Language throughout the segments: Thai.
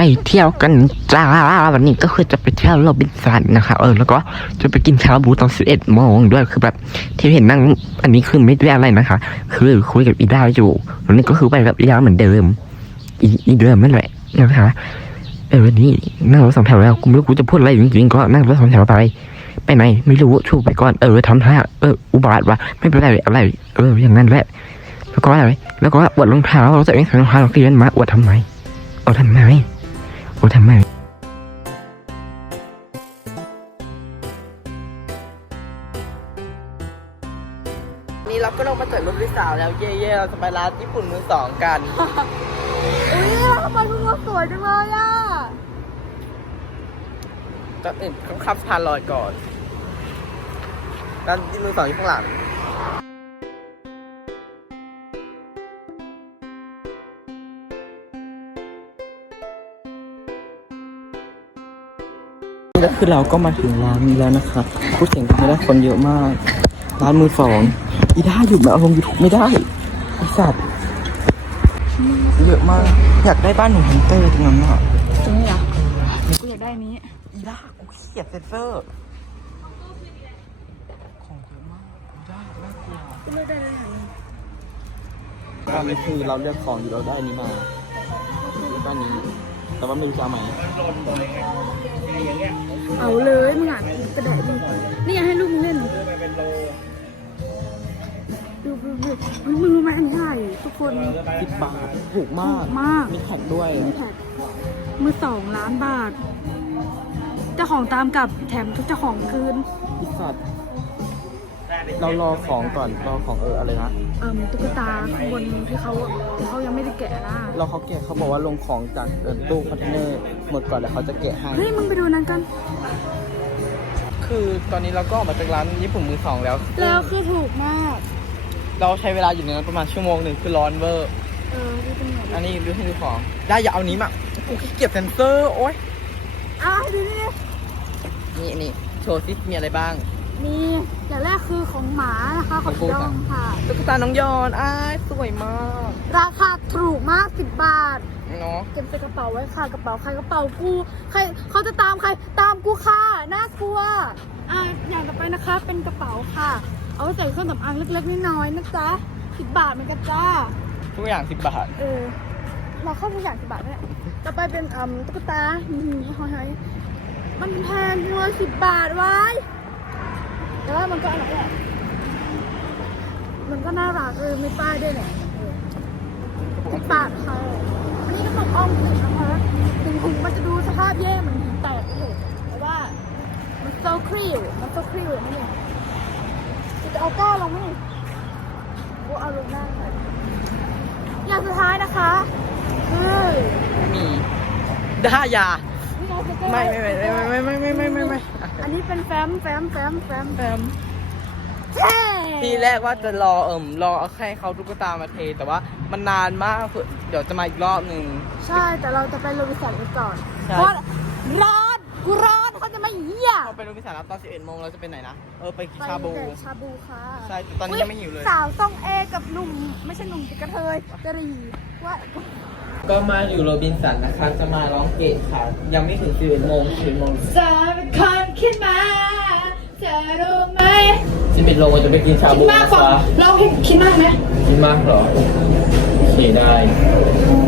ไปเที่ยวกันจ้าวันนี้ก็คือจะไปเที่ยวโรบินสันนะคะเออแล้วก็จะไปกินชาบูตอนสิบเอ็ดโมงด้วยคือแบบที่เห็นนั่งอันนี้คือไม่ได้อะไรนะคะ คือคุยกับอีดาอยู่แล้วนี่ก็คือไปกับอีดาเหมือนเดิม อีอีเดิมนั่นแหละนะคะเออวันนี้นั่งรถสองแถวแล้วกูไม่รู้กูจะพูดอะไรจริงๆก็นั่งรถสองแถวไปไปไหนไม่รู้ชูไปก่อนเออทำท่าเอออุบาทวะไม่เป็นไรอะไร เอออย่างนั้นแหละแล้วก็อะไรแล้วก็อวดรองเท้าเราจะเองใส่รองเท้าเราเรียนมาอวดทำไมอวดทำไม อวดทำไมนี่เราก็ลงมาจากรถด้วยสาวแล้วเย่ๆเราจะไปร้านญี่ปุ่นมือสองกันอุ้ยแล้วทำไมมึงมาสวยจังเลยอะก็อื่นต้องขับสะพานลอยก่อนร้านที่มือสองอยู่ข้างหลัง นี่ก็คือเราก็มาถึงร้านนี้แล้วนะครับพูดเสียงไม่ได้คนเยอะมาก ร้านมือสองอีด้าหยุดมาเอาลงยูทูบไม่ได้ไอสัตว์เยอะมาก อยากได้บ้านหนูฮันเตอร์ตรงนั้นอะจริงเหรอกูอยากได้อันนี้อีด้ากูเขียดเซนเซอร์ของเยอะมากอีด้าน่ากลัวกูไม่ได้เลยค่ะตอนนี้คือเราเลือกของอยู่เราได้อันนี้มาแล้วก็อันนี้ แต่ว่าไม่รู้จะเอาไหมเอาเลยมึงอะกระแดะดินี่อยากให้ลูกมึงเล่นดูดูดูมึงมึงรู้ไหมอันนี้เท่าไหร่ทุกคนสิบบาทถูกมากถูกมากมีแท็กด้วยแท็กมือสองล้านบาท เจ้าของตามกลับแถมทุกเจ้าของคืนอีสัตว์ เรารอของก่อนรอของเอออะไรนะเอ่มตุ๊กตาข้างบนที่เขาที่เขายังไม่ได้แกะนะเราเขาแกะเขาบอกว่าลงของจากเอ่อตู้คอนเทนเนอร์หมดก่อนแล้วเขาจะแกะให้ เฮ้ยมึงไปดูนั้นกัน คือตอนนี้เราก็ออกมาจากร้านญี่ปุ่นมือสองแล้ว แล้วคือถูกมาก เราใช้เวลาอยู่ในนั้นประมาณชั่วโมงหนึ่งคือร้อนเวอร์ เออดูเป็นไงอันนี้ดูให้ดูของ ได้อย่าเอานี้มากูขี้เกียจเซนเซอร์โอ๊ยอ้าวดูนี่นี่นี่โชว์ซิมีอะไรบ้าง มีอย่างแรกคือของหมานะคะของของกูดองค่ะ ตุ๊กตาน้องยอนอ้ายสวยมาก ราคาถูกมาก10บาทเนาะเก็บใส่กระเป๋าไว้ค่ะกระเป๋าใครกระเป๋ากูใครเขาจะตามใครตามกูค่ะน่ากลัวอ่าอย่างต่อไปนะคะเป็นกระเป๋าค่ะ เอาไว้ใส่เครื่องสำอางเล็กๆน้อยๆนะจ๊ะสิบบาทเหมือนกันจ้าทุกอย่างสิบบาทเออเราเข้าทุกอย่างสิบบาทเนี่ยต่อไปเป็นอืมตุ๊กตาหินหินหอยๆมันแพงเลยสิบบาทไว้ แต่ว่ามันก็อร่อยแหละมันก็น่ารักเออไม่ป้ายด้วยเนี่ยเออสิบบาทค่ะอันนี้ก็ของออมสินนะคะถึงถึงมันจะดูสภาพแย่เหมือนหินแตกก็เถอะแต่ว่ามันโซครีวมันโซครีวอย่างนี้เองจะเอาก้าลงไหมกูเอาลงได้ค่ะอย่างสุดท้ายนะคะคือไม่มีได้ยานี่ไงสเกอร์ไม่ไม่ไม่ไม่ไม่ไม่ไม่ไม่ไม่ไม่ อันนี้เป็นแฟ้มแฟ้มแฟ้มแฟ้มแฟมเท่ทีแรกว่าจะรอเอิ่มรอเอาแค่เขาตุ๊กตามาเท แต่ว่ามันนานมากเผื่อเดี๋ยวจะมาอีกรอบหนึ่ง ใช่แต่เราจะไปโรบินสันกันก่อนใช่ เพราะร้อนกูร้อนเขาจะไม่เหี้ยเราไปโรงพิซซ่าตอน 11โมงเราจะไปไหนนะ เออ ไปกินไปชาบูแดกชาบูค่ะใช่แต่ตอนนี้ยังไม่หิวเลย สาวต้องเอกับหนุ่มไม่ใช่หนุ่มกระเทยกระหรีว่า ก็มาอยู่โรบินสันนะคะ จะมาร้องเกตค่ะ ยังไม่ถึง11โมง11โมงจะเป็นคน ขึ้นมาจะรู้ไหม11โมงจะไปกินชาบูมากนะกว่าคะร้องเพลงคิดมากไหมคิดมากเหรอโอเคได้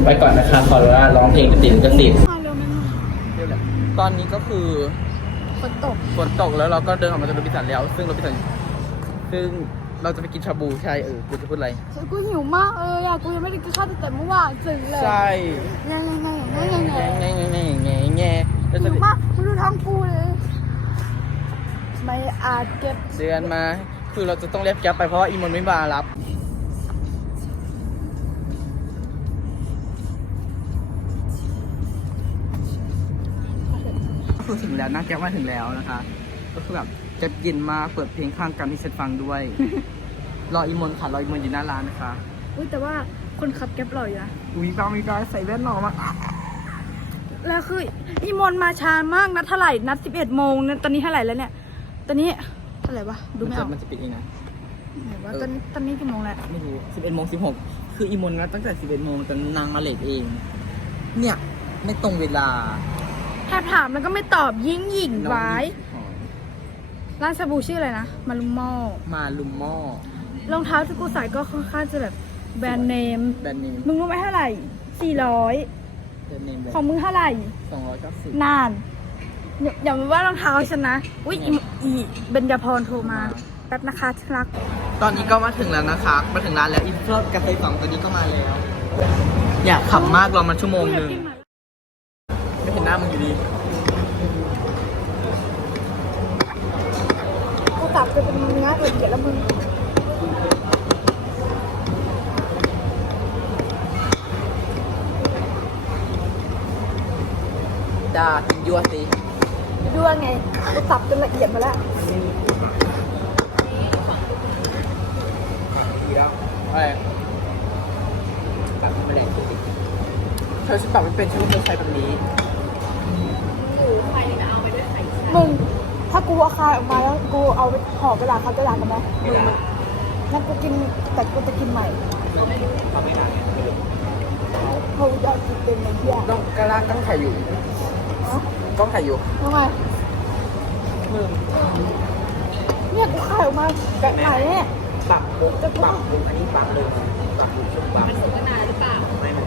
ไปก่อนนะคะขออนุญาตร้องเพลงติดกระสิบมาเร็วไหมตอนนี้ก็คือฝนตกฝนตกแล้วเราก็เดินออกมาจากโรบินสันแล้ว ซึ่งโรบินสันซึ่งเราจะไปกินชาบูใช่เออกูจะพูดอะไร ฉันกูหิวมากเอออยากกูยังไม่ได้กินข้าวตั้งแต่เมื่อวานสึงเลยใช่ไงไงไงไงไงไงแง่แง่แง่แง่แง่แล้วหิจะวมากมึงดูท้องกูเลย ไม่อาจเก็บเดือนมา คือเราจะต้องเรียกแก๊ปไปเพราะว่าอีมอนไม่มารับ ก็คือถึงแล้วนะแก๊ปมาถึงแล้วนะคะ ก็คือแบบแก๊ปเย็นมากเปิดเพลงข้างกันที่เซตฟังด้วย รออีมอนค่ะรออีมอนอยู่หน้าร้านนะคะ อุ้ยแต่ว่าคนขับแก๊ปหล่ออยู่นะอุ้ยบ้ามีบ้าใส่แว่นหล่อมากแล้วคืออีมนมาช้ามากนัดเท่าไหร่นัดสิบเอ็ดโมงนะตอนนี้เท่าไหร่แล้วเนี่ย ตอนนี้เท่าไหร่วะดูไม่อจะอกมันจะปิดเองนะไหนวะตอนนี้ตอนนี้กี่โมงแล้วไม่รู้11โมง16คืออีมอนนะตั้งแต่11โมงแต่นางมาเลทเอง เนี่ย ไม่ตรงเวลาแค่ถามแล้วก็ไม่ตอบยิ่งหยิ่งไว้ร้านสบู่ชื่ออะไรนะ มารุมมอลมาลุมหม้อรองเท้าที่กูใส่ก็ค่อนข้างจะแบบแบรนด์เนมแบรนด์เนมมึงรู้ไหมเท่าไหร่400แบรนด์เนมเลยของมึงเท่าไหร่สองร้อยเก้าสิบนาน อย่าอย่ามาว่ารองเท้าฉันนะ อุ้ยอีอีเบญจพรโทรมาแป๊บนะคะที่รัก ตอนนี้ก็มาถึงแล้วนะคะ มาถึงร้านแล้วอีเพื่อกระเทยสองตัวนี้ก็มาแล้ว อยากขับมากรอมาชั่วโมงหนึ่งไม่เห็นหน้ามึงอยู่ดีกูตับจะเป็นเนื้อละเอียดแล้วมึงด่ากินยั่วสิ ดูว่าไงกูตับจนละเอียดมาแล้วอะไรปรับไม่ได้เธอฉันปรับไม่เป็นฉันไม่เคยใช้แบบนี้มึงถ้ากูเอาคายออกมาแล้วกูเอาไปห่อไปหลาเขาจะหลากันไหมมึงมันงั้นกูกินแต่กูจะกินใหม่เขาอยากกินเต็มเลยเหี้ยต้องกระล่างต้องถ่ายอยู่ ฮะต้องถ่ายอยู่ทำไมมึงเนี่ยกูคายออกมาแบบไหนเนี่ยปรับปรับปรับอันนี้ปรับเลยปรับปรับมันสุกนานหรือเปล่าไม่มัน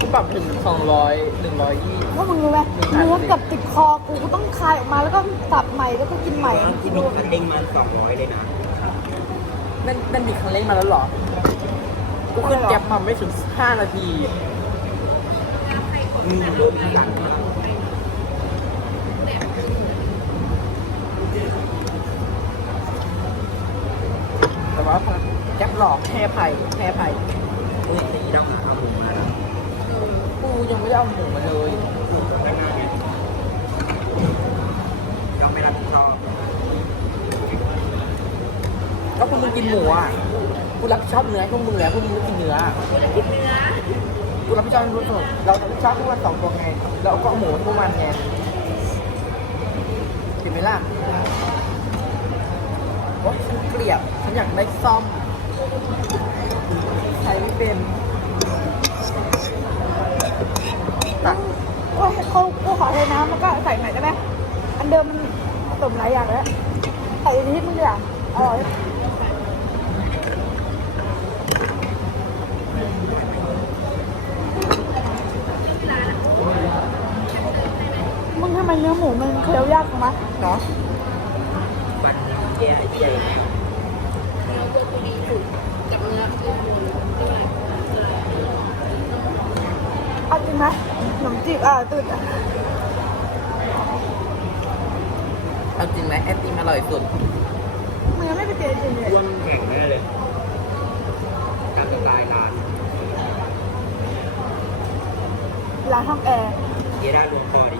กูปรับถึงสองร้อยหนึ่งร้อยยี่ว่ามึงรู้ไหมเนื้อกับติดคอกูกูต้องคายออกมาแล้วก็ตับใหม่แล้วก็กินใหม่กินดูมันเด้งมาสองร้อยเลยนะนั่นนั่นดิคันเร่งมาแล้วเหรอ กูขึ้นแก๊ปมาไม่ถึงห้านาทีอืมโดนหลัง มากแต่ว่าพอแก๊ปหลอกแพ้ไผ่แพ้ไผ่เฮ้ยตีดำเอาหมูมาแล้วกูยังไม่ได้เอาหมูมาเลยก็ไม่รับผิดชอบก็พวกมึงกินหมูอะกูรับผิดชอบเนื้อพวกมึงแหละพวกมึงไม่กินเนื้อกูจะกินเนื้อกูรับผิดชอบรู้สึกเรารับผิดชอบพวกมันสองตัวไงเราก็เอาหมูพวกมันไงเห็นไหมล่ะว่าฉัน เกลียดฉันอยากได้ซ่อม ใช้ไม่เป็นตักก็ให้เขากูขอเทน้ำแล้วก็ใส่ใหม่ได้ไหมอันเดิมมันผสมหลายอย่างแล้วใส่อันนี้มึงอย่างอร่อยมึงทำไมเนื้อหมูมันเคี้ยวยากจังวะเนาะฟันแย่ใหญ่ เอาจริงไหมขนมจีบอะตื่นอะเอาจริงไหมแอติมอร่อยสุดมึงยังไม่ไปเจอจริงเลยอ้วนแข็งแน่เลย การสไตล์ร้านร้านห้องแอร์เยด้ารวมคอดิ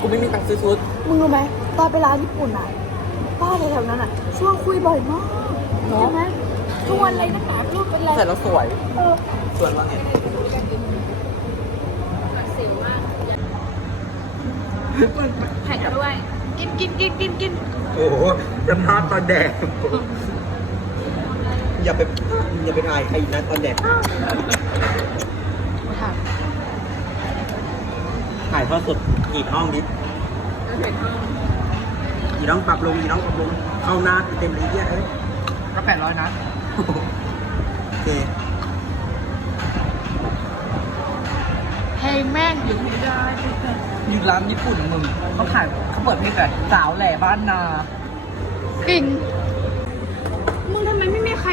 กู ไม่มีตังค์ซื้อชุด มึงรู้ไหมตอนไปร้านญี่ปุ่นอะป้าแถวๆนั้นอะช่วงคุยบ่อยมากเนอะ ใช่ไหมชวนอะไรนักหนารูปเป็นอะไรแต่เราสวย เออสวยว่าไงแข่งกันด้วย กินกินกินกินกินโอ้โหจะพลาดตอนแดกอย่าไปอย่าไปถ่ายใครอีกนะตอนแดกค่ะถ่ายทอดสดกี่ห้องดิ กี่ต้องปรับลงกี่ต้องปรับลง เข้าหน้าเต็มเลยเยอะเอ้ยก็แปดร้อยนะโอเคเพลงแม่งอยู่ไม่ได้อยู่ร้านญี่ปุ่นมึงเขาถ่ายเขาเปิดเพลงแบบสาวแหล่บ้านนาจริงมึงทำไมไม่มีใคร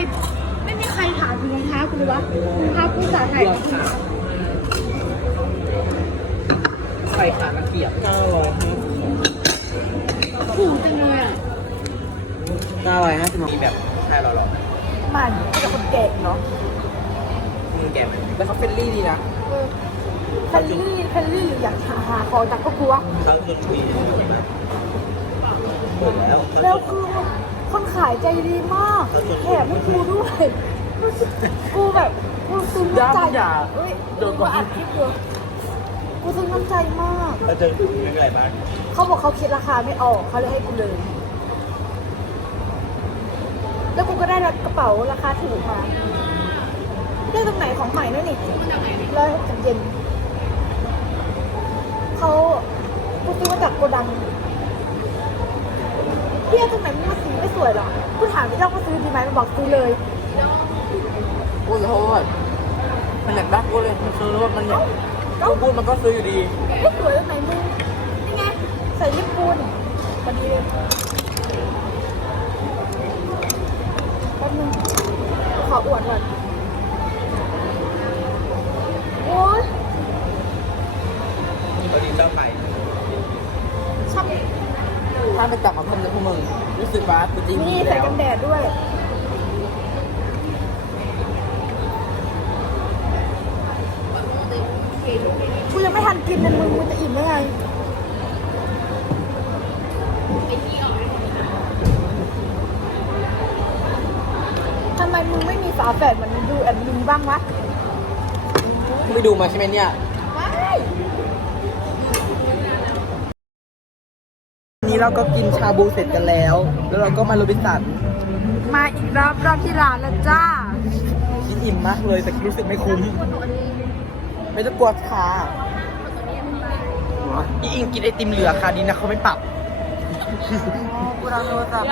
ไม่มีใครถามถึงรองเท้ากูเลยวะรองเท้ากูสาไทยใส่ขาตะเกียบเก้าร้อยห้า ถูกจังเลยอะเก้าร้อยห้าสิบมีแบบใช่หรอหรอมันเป็นคนแก่เนาะมึงแก่ไหมแล้วเขาเฟรนลี่ดีนะเออเฟลลี่เฟลลี่อยากหาหาของจากก็กลัว เขาจะคุยหมดแล้วแล้วคือคนขายใจดีมากแถมให้กูด้วยกูแบบกูซึ้งน้ำใจเอ้ยกูมาอัดคลิปอยู่กูซึ้งน้ำใจมาก เราเจอถึงยังไงบ้างเขาบอกเขาคิดราคาไม่ออกเขาเลยให้กูเลยกระเป๋าราคาถูกมาเลือกตรงไหนของใหม่ด้วยนี่ร้อยหกสิบเยนเขากูซื้อมาจากโกดังพี่เอาตรงไหนมันมาสีไม่สวยหรอกูถามพี่เจ้าก็ซื้อดีไหมมันบอกซื้อเลยพูดโทษมันอยากได้กูเลยมันซื้อว่ามันอยาก กูพูดมันก็ซื้ออยู่ดีไม่สวยตรงไหนมึงนี่ไงใส่ลิปปูนพอดีเลยแป๊บนึงขออวดก่อนโอ้ยเราดีเจ้าไข่ชอบถ้าไม่กลับมาเพิ่มเลยพวกมึงรู้สึกว่าตัวจริงนี่ดีใส่แล้วกันแดดด้วย กูยังไม่ทันกินเลยมึงมึงจะอิ่มได้ไงทำไมมึงไม่มีฝาแฝดเหมือนดูแอนมินบ้างวะไม่ดูมาใช่ไหมเนี่ยไม่วันนี้เราก็กินชาบูเสร็จกันแล้ว แล้วเราก็มาโรบินสัน มาอีกรอบรอบที่ร้านแล้วจ้าคิดอิ่มมากเลยแต่รู้สึกไม่คุ้ม ไม่ต้องกลัวค่ะอีอิงกินไอติมเหลือค่ะดีนะเขาไม่ปรับกูรังโทรศัพท์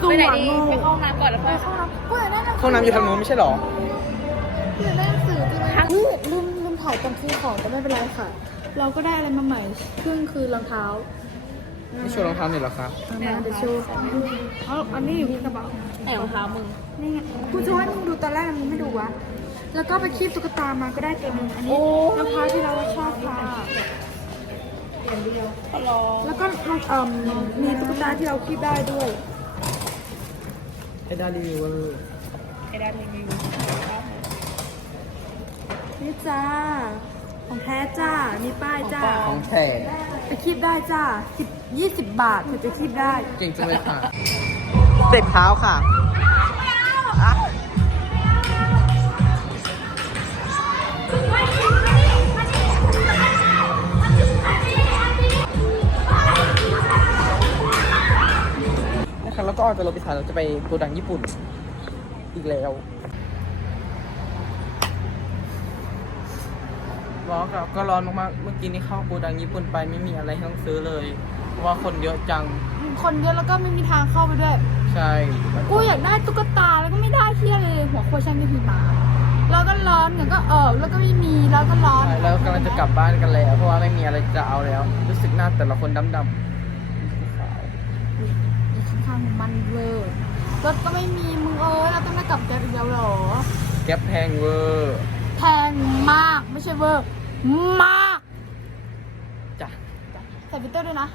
สู้ไปไหนอะดีงูไปเข้าห้องน้ำก่อนแล้วไปค่อยเข้าน้ำกูอยากได้หนังสืห้องน้ำอยู่ทางโน้นไม่ใช่หรอกูอยากได้หนังสือจังเลยนี่ลืมลืมถ่ายตอนซื้อของแต่ไม่เป็นไรค่ะ เราก็ได้อะไรมาใหม่ครึ่งคือรองเท้าไม่โชว์รองเท้าหน่อยเหรอคะเอามาเดี๋ยวโชว์เอาอันนี้อยู่ที่กระเป๋าไหนรองเท้ามึงนี่ไงกูจะให้มึงดูตอนแรกมึงไม่ดูวะ แล้วก็ไปคีบตุ๊กตามาก็ได้ตัวหนึงอันนี้รองเท้าที่เราชอบค่ะแล้วก็รองเอ่มมีตุ๊กตาที่เราคีบได้ด้วย ให้ได้รีวิวเวอร์ไอ้ด้านรีวิวนี่จ้า ของแท้จ้า มีป้ายจ้า ของแท้ไปคีบได้จ้าสิบยี่สิบบาทถึงจะคีบได้ เก่งจังเลยค่ะเสร็จเท้าค่ะอะ นะครับแล้วก็ออกจากโรบินสันเราจะไปโกดังญี่ปุ่น อีกแล้วร้อนครับก็ร้อนมากๆ เมื่อกี้นี้เข้าโกดังญี่ปุ่นไปไม่มีอะไรให้ต้องซื้อเลย เพราะว่าคนเยอะจัง คนเยอะแล้วก็ไม่มีทางเข้าไปด้วย ใช่กูอยากได้ตุ๊กตาแล้วก็ไม่ได้เที่ยเลย หัวโคชันกับหิมะแล้วก็ร้อนเดี๋ยวก็เออแล้วก็ไม่มีแล้วก็ร้อนใช่แล้วกำลังจะกลับบ้านกันแล้ว เพราะว่าไม่มีอะไรจะเอาแล้ว รู้สึกหน้าแต่ละคนดำๆขาวอีกข้างๆมันเวอร์รถก็ไม่มีมึงเอ้ยเราต้องมากลับกันอีกแล้วเหรอ แก๊ปแพงเวอร์แพงมากไม่ใช่เวอร์มากจ้ะ ใส่ฟิลเตอร์ด้วยนะ